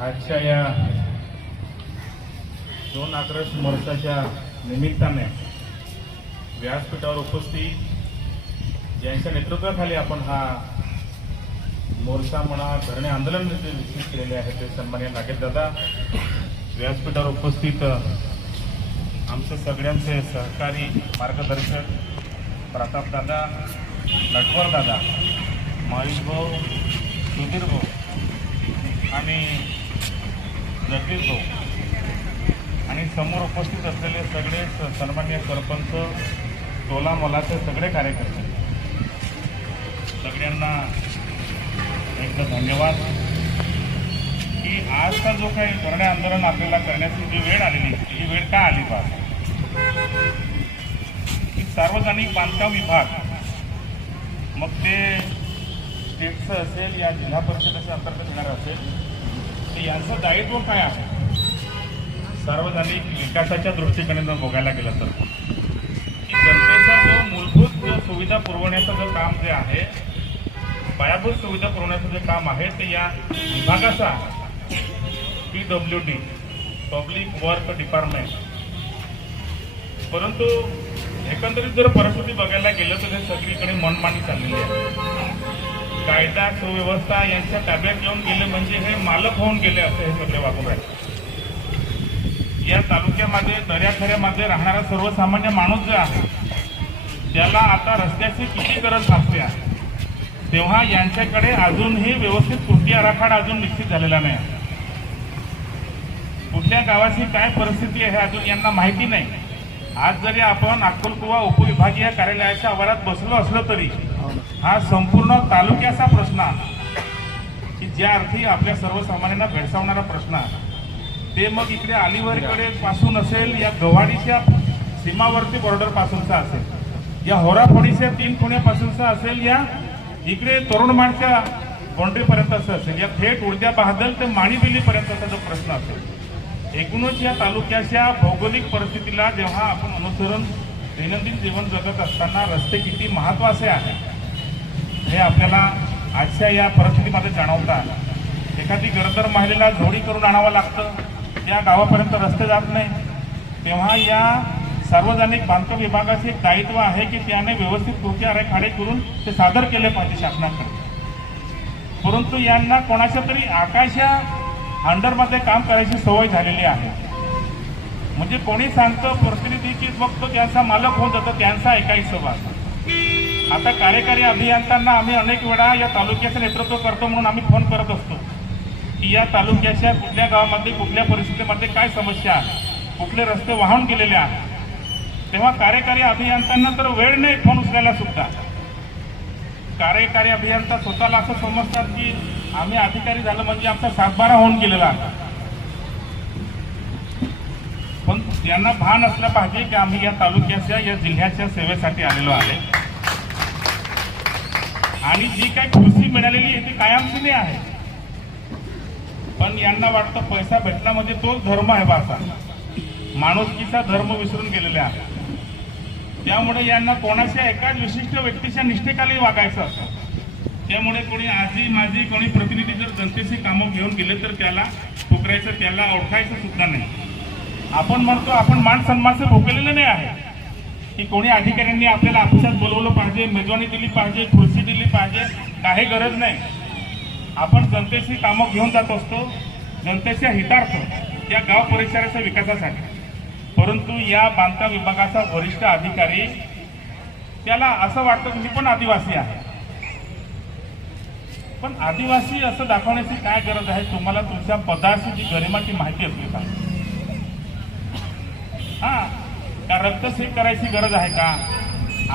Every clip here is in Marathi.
आजच्या या 2 ऑगस्ट मोर्चाच्या निमित्ताने व्यासपीठावर उपस्थित ज्यांच्या नेतृत्वाखाली आपण हा मोर्चा म्हणा धरणे आंदोलन निश्चित केलेले आहे ते सन्माननीय नागेश दादा, व्यासपीठावर उपस्थित आमचे सगळ्यांचे सहकारी मार्गदर्शक प्रताप दादा, नटवर दादा, महेश भाऊ, सुधीर भाऊ आणि जगदीश भाऊ आणि समोर उपस्थित असलेले सगळे सन्माननीय सरपंच, टोला मोलाचे सगळे कार्यकर्ते, सगळ्यांना एकदा धन्यवाद की आजचा जो काही धरणे आंदोलन आपल्याला करण्याची जी वेळ आलेली, ही वेळ का आली पाहिजे की सार्वजनिक बांधकाम विभाग, मग ते स्टेटचं असेल या जिल्हा परिषदेच्या अंतर्गत येणार असेल, तर यांचं दायित्व काय आहे सार्वजनिक विकासाच्या दृष्टीकोनातून जर बघायला गेलं तर की जनतेचा जो मूलभूत सुविधा पुरवण्याचं जो काम जे आहे, पायाभूत सुविधा पुरवण्याचं जे काम आहे ते या विभागाचा PWD पब्लिक वर्क डिपार्टमेंट. परंतु एकंदरीत जर परिस्थिती बघायला गेलं तर हे सगळीकडे मनमानी चाललेली आहे. कायदा सुव्यवस्था यांच्या ताब्यात येऊन गेले म्हणजे हे मालक होऊन गेले असे हे सगळे वागून राहिले. या तालुक्यामध्ये दऱ्याखऱ्यामध्ये राहणारा सर्वसामान्य माणूस जो आहे त्याला आता रस्त्याची किती गरज भासते आहे, तेव्हा यांच्याकडे अजूनही व्यवस्थित कृती आराखडा अजून निश्चित झालेला नाही. कुठल्या गावाची काय परिस्थिती आहे अजून यांना माहिती नाही. आज जरी आपण अक्कलकुवा उपविभागीय कार्यालयाच्या आवारात बसलो असलो तरी हा संपूर्ण तालुक्याचा प्रश्न आहे की ज्या अर्थी आपल्या सर्वसामान्यांना भेडसावणारा प्रश्न आहे ते मग इकडे अलिबागकडे पासून असेल, या गव्हाडीच्या सीमावर्ती बॉर्डर पासूनचा असेल, या होराफोडीच्या 3 खुण्यापासूनचा असेल, या इकडे तोरणमाळच्या बाउंड्रीपर्यंतचा असेल, या थेट उर्जा बहादल ते माणिबिलीपर्यंतचा जो प्रश्न असेल. एकूणच या तालुक्याच्या भौगोलिक परिस्थितीला जेव्हा आपण अनुसरून दैनंदिन जीवन जगत असताना रस्ते किती महत्त्वाचे आहे हे आपल्याला आजच्या या परिस्थितीमध्ये जाणवतात. एखादी गरोदर महिलेला झोडी करून आणावं लागतं, त्या गावापर्यंत रस्ते जात नाही, तेव्हा या सार्वजनिक बांधकाम विभागाचे एक दायित्व आहे की त्याने व्यवस्थित कृती आराखडे करून ते सादर केले पाहिजे शासनाकडे. परंतु यांना कोणाच्या तरी आकाशा अंडरमध्ये काम करायची सवय झालेली आहे. म्हणजे कोणी सांगतं प्रतिनिधी की फक्त त्यांचा मालक होऊन जातं, त्यांचा ऐकायचं वास. आता कार्यकारी अभियंत्यांना आम्ही अनेक वेळा या तालुक्याचं नेतृत्व करतो म्हणून आम्ही फोन करत असतो की या तालुक्याच्या कुठल्या गावामध्ये कुठल्या परिस्थितीमध्ये काय समस्या आहे, कुठले रस्ते वाहून गेलेले आहेत. तेव्हा कार्यकारी अभियंत्यांना तर वेळ नाही फोन उचलायला सुद्धा. कार्यकारी अभियंता स्वतःला असं समजतात की आम्ही अधिकारी झालं म्हणजे आमचा 7-12 होऊन गेलेला आहे. पण त्यांना भान असलं पाहिजे की आम्ही या तालुक्याच्या या जिल्ह्याच्या सेवेसाठी आलेलो आहे आणि जी काही खुर्ची मिळालेली आहे ती कायमची नाही आहे. पण यांना वाटतं पैसा भेटला म्हणजे तोच धर्म आहे बासा, माणुसकीचा धर्म विसरून गेलेले आहे. त्यामुळे यांना कोणाच्या एकाच विशिष्ट व्यक्तीच्या निष्ठेखाली वागायचं असतं. त्यामुळे कोणी आजी माझी कोणी प्रतिनिधी जर जनतेची कामं घेऊन गेले तर त्याला ठोकरायचं, त्याला ओळखायचं सुद्धा नाही. आपण म्हणतो आपण मान सन्मानाचे भोगलेले नाही आहे की कोणी अधिकाऱ्यांनी आपल्याला ऑफिसात बोलवलं पाहिजे, मेजवानी दिली पाहिजे, खुर्ची दिली पाहिजे, काही गरज नाही. आपण जनतेची कामं घेऊन जात असतो जनतेच्या हितार्थ या गाव परिसराच्या विकासासाठी. परंतु या बांधकाम विभागाचा वरिष्ठ अधिकारी त्याला असं वाटतं की मी पण आदिवासी आहे. पण आदिवासी असं दाखवण्याची काय गरज आहे? तुम्हाला तुमच्या पदाची जी गरिमाची माहिती असली पाहिजे. का रक्तसेक करायची गरज आहे का?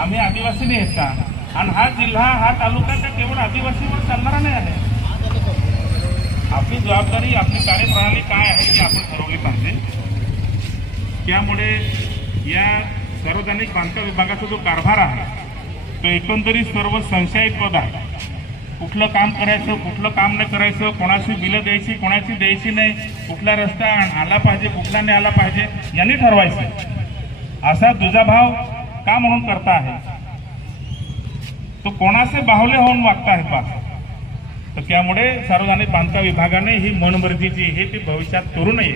आम्ही आदिवासी नाही आहेत का? आणि हा जिल्हा हा तालुका का केवळ आदिवासीवर चालणारा नाही आहे. आपली जबाबदारी आपली कार्यप्रणाली काय आहे ती आपण ठरवली पाहिजे. त्यामुळे या सार्वजनिक बांधकाम विभागाचा जो कारभार आहे तो एकंदरीत सर्व संशयास्पद आहे. कुठलं काम करायचं, कुठलं काम नाही करायचं, कोणाची बिलं द्यायची, कोणाची द्यायची नाही, कुठला रस्ता आला पाहिजे, कुठला नाही आला पाहिजे, यांनी ठरवायचं. असा दुजाभाव का म्हणून करता आहे? तो कोणाचे बाहुले होऊन वागता आहेत बा. तर त्यामुळे सार्वजनिक बांधकाम विभागाने ही मनमर्जीची हे ती भविष्यात करू नये,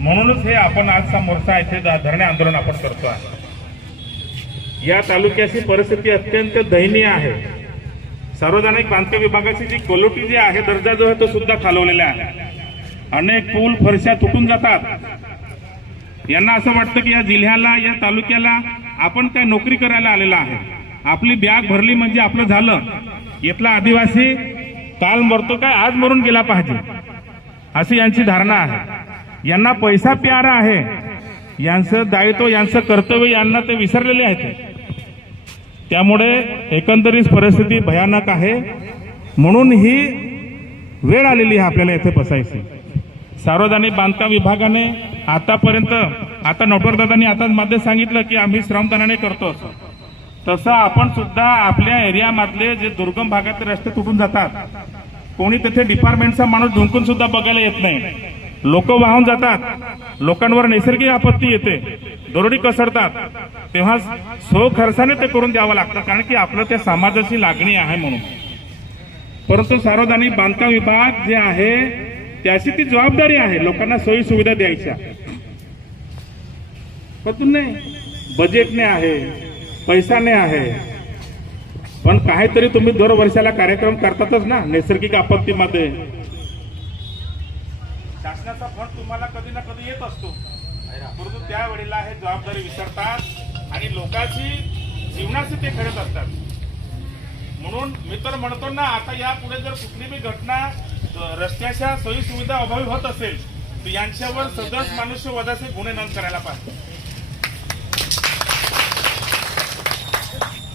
म्हणूनच हे आपण आजचा मोर्चा इथे धरणे आंदोलन आपण करतो आहे. या तालुक्याची परिस्थिती अत्यंत दयनीय आहे. सार्वजनिक बांधकाम विभागाची जी क्वालिटी जी आहे, दर्जा जो आहे तो सुद्धा खालवलेला आहे. अनेक पूल फरशा तुटून जातात. यांना असं वाटतं की या जिल्ह्याला या तालुक्याला आपण काय नोकरी करायला आलेला आहे, आपली बॅग भरली म्हणजे आपलं झालं. इथला आदिवासी काल मरतो काय आज मरून गेला पाहिजे अशी यांची धारणा आहे. यांना पैसा प्यारा आहे, यांचं दायित्व यांचं कर्तव्य यांना ते विसरलेले आहेत. त्यामुळे एकंदरीत परिस्थिती भयानक आहे. म्हणून ही वेळ आलेली आहे आपल्याला येथे बसायची. सार्वजनिक बांधकाम विभागाने आतापर्यंत, आता नटवरदादांनी आता मध्ये सांगितलं की आम्ही श्रमदानाने करतो, तसं आपण सुद्धा आपल्या एरियामधले जे दुर्गम भागातले रस्ते तुटून जातात, कोणी तिथे डिपार्टमेंटचा माणूस ढुंकून सुद्धा बघायला येत नाही. लोक वाहून जातात, लोकांवर नैसर्गिक आपत्ती येते, दरोडी कोसळतात, तेव्हा खर्चाने ते करून द्यावं लागतं, कारण की आपलं त्या समाजाची लागणी आहे म्हणून. परंतु सार्वजनिक बांधकाम विभाग जे आहे त्याची ती जबाबदारी आहे लोकांना सोयी सुविधा द्यायच्या. पण नाही, बजेटने आहे, पैसाने आहे, पण काहीतरी तुम्ही दर वर्षाला कार्यक्रम करतातच ना. नैसर्गिक आपत्तीमध्ये शासनाचा फंड तुम्हाला कधी ना कधी येत असतो, परंतु त्यावेळेला हे जबाबदारी विसरतात आणि लोकांची जीवनाशी ते खेळत असतात. म्हणून मी तर म्हणतो ना, आता यापुढे जर कुठली बी घटना रस्त्याच्या सोयी सुविधा अभावी होत असेल तर यांच्यावर सदस्य मनुष्यवधाचे गुन्हे नोंद करायला पाहिजे.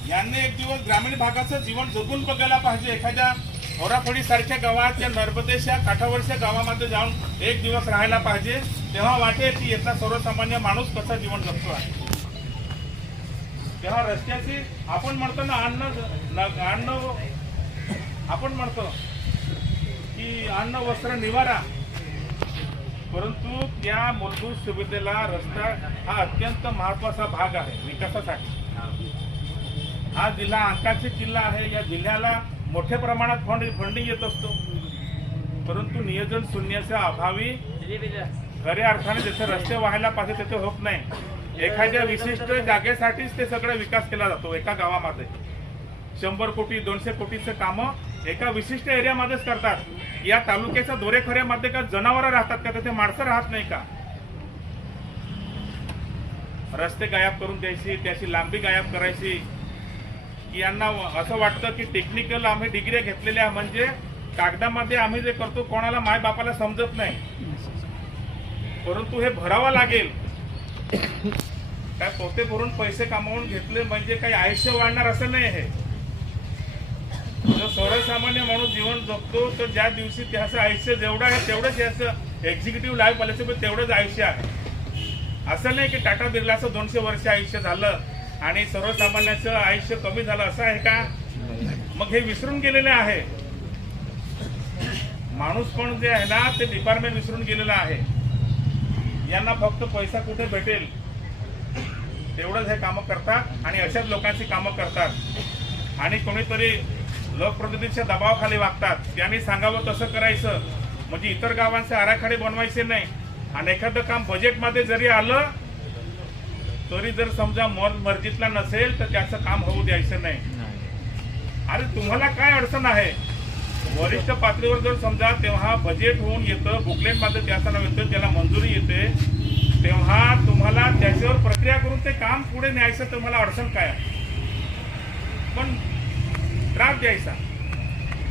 यांनी एक दिवस ग्रामीण भागाचं जीवन जगून बघायला पाहिजे. एखाद्या होराफळी सारख्या गावात या नर्मदेच्या काठावरच्या गावामध्ये जाऊन एक दिवस राहायला पाहिजे. तेव्हा वाटेल की याचा सर्वसामान्य माणूस कसा जीवन जगतो आहे. तेव्हा रस्त्याची आपण म्हणतो ना, अन्न आपण म्हणतो की अन्न वस्त्र निवारा, परंतु त्या मूलभूत सुविधेला रस्ता हा अत्यंत महत्वाचा भाग आहे विकासासाठी. हा जिल्हा अंकाची जिल्हा आहे. या जिल्ह्याला मोठ्या प्रमाणात फंडिंग येत असतो, परंतु नियोजन शून्याच्या अभावी खऱ्या अर्थाने जिथे रस्ते व्हायला पाहिजे तिथे होत नाही. एखाद्या विशिष्ट जागेसाठीच ते सगळं विकास केला जातो. एका गावामध्ये 100 कोटी 200 कोटीचे कामं एका विशिष्ट एरियामध्येच करतात. या तालुक्याच्या दोरेखऱ्यामध्ये का जनावरं राहतात का, तिथे माणसं राहत नाही का? रस्ते गायब करून द्यायची, त्याची लांबी गायब करायची. यांना असं वाटतं की टेक्निकल आम्ही डिग्री घेतलेल्या म्हणजे कागदामध्ये आम्ही जे करतो कोणाला माय बापाला समजत नाही, परंतु हे भरावं लागेल. काय पोते भरून पैसे कमावून घेतले म्हणजे काही आयुष्य वाढणार असं नाही. हे जो सर्वसामान्य माणूस जीवन जगतो तर ज्या दिवशी त्याचं आयुष्य जेवढं आहे तेवढंच याचं एक्झिक्युटिव्ह लाईफ पॉलिसी तेवढंच आयुष्य आहे. असं नाही की टाटा बिर्लाचं 200 वर्ष आयुष्य झालं आणि सर्वसामान्याचं आयुष्य कमी झालं, असं आहे का? मग हे विसरून गेलेले आहे. माणूस पण जे आहे ना ते डिपार्टमेंट विसरून गेलेलं आहे. यांना फक्त पैसा कुठे भेटेल तेवढंच हे कामं करतात आणि अशाच लोकांची कामं करतात. आणि कोणीतरी लोकप्रतिनिधीच्या दबावाखाली वागतात. त्यांनी सांगावं तसं करायचं, म्हणजे इतर गावांचे आराखडे बनवायचे नाही. आणि एखादं काम बजेटमध्ये जरी आलं तरी जर समजा मर्जीतला नसेल तर त्याचं काम होऊ द्यायचं नाही. अरे तुम्हाला काय अडचण आहे? वरिष्ठ पातळीवर जर समजा तेव्हा बजेट होऊन येतं, बुकलेटमध्ये त्याचं नाव येतं, त्याला मंजुरी येते, तेव्हा तुम्हाला त्याच्यावर प्रक्रिया करून ते काम पुढे न्यायचं. तुम्हाला अडचण काय? पण त्रास द्यायचा.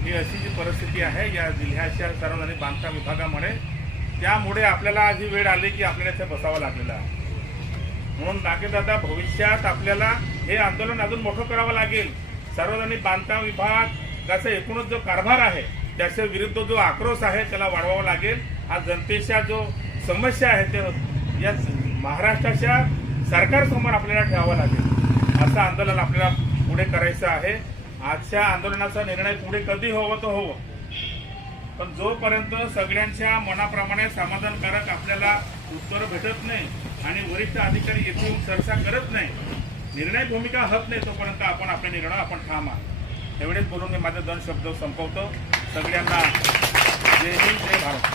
ही अशी जी परिस्थिती आहे या जिल्ह्याच्या सार्वजनिक बांधकाम विभागामुळे, त्यामुळे आपल्याला आज ही वेळ आली की आपल्याला इथे बसावं लागलेलं आहे. म्हणून नागेदादा, भविष्यात आपल्याला हे आंदोलन अजून मोठं करावं लागेल. सार्वजनिक बांधकाम विभागाचा एकूणच जो कारभार आहे त्याच्या विरुद्ध जो आक्रोश आहे त्याला वाढवावा लागेल. हा जनतेच्या जो समस्या आहे ते या महाराष्ट्राच्या सरकारसमोर आपल्याला ठेवावं लागेल. असं आंदोलन आपल्याला पुढे करायचं आहे. आजच्या आंदोलनाचा निर्णय पुढे कधी हवं तो हवं, पण जोपर्यंत सगळ्यांच्या मनाप्रमाणे समाधानकारक आपल्याला उत्तर भेटत नाही आणि वरिष्ठ अधिकारी येथे येऊन चर्चा करत नाही, निर्णय भूमिका होत नाही, तोपर्यंत आपण आपले निर्णय ठाम आहात. एवढेच बोलून मी माझे 2 शब्द संपवतो. सगळ्यांना जय हिंद जय भारत.